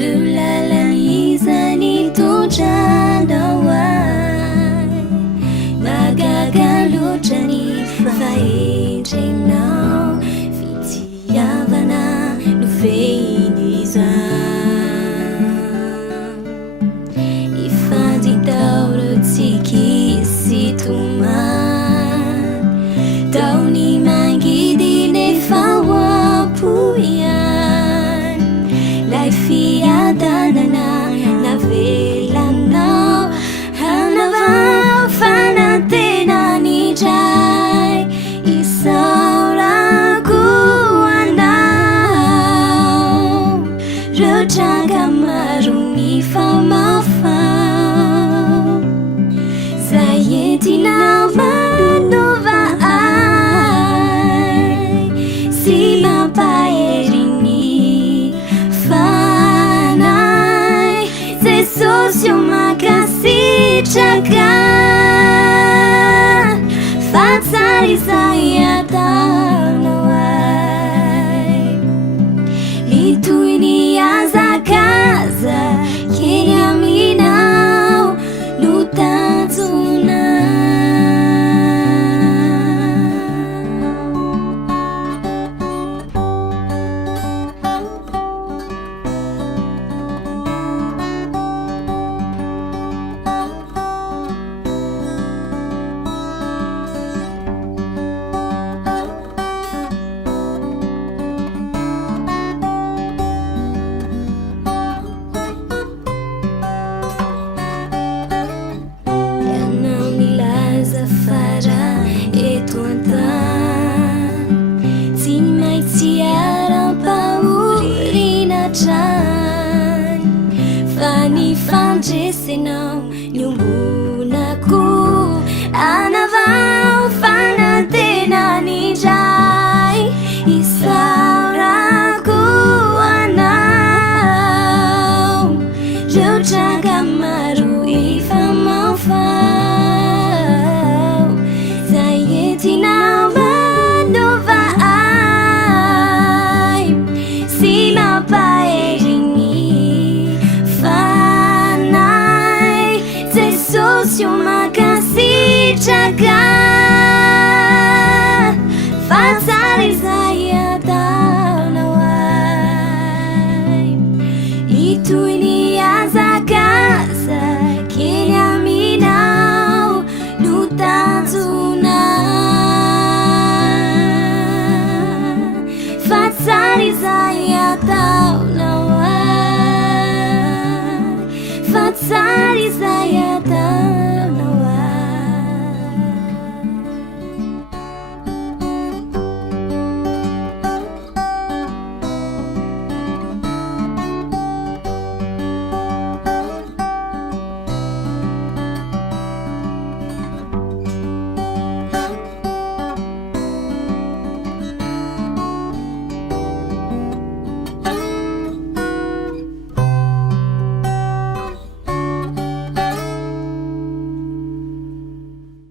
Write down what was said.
Rulalanizany tondranaway magagalotrany fahendrenao fitiavana nofehinizany ifanditaorotsikisitoman taony mangidy nefa oampoian lay fiadanana navelanao hanavao fanantenany dray isaorako anao rotranga maro ny famafao zay entinao manova ay sy mampaheriny fanay Jesosy makasitraka fatsary zay ataonao ay litoy ny azakaza kely aminao no tanjona Fanny fanjesenao nyombonako ana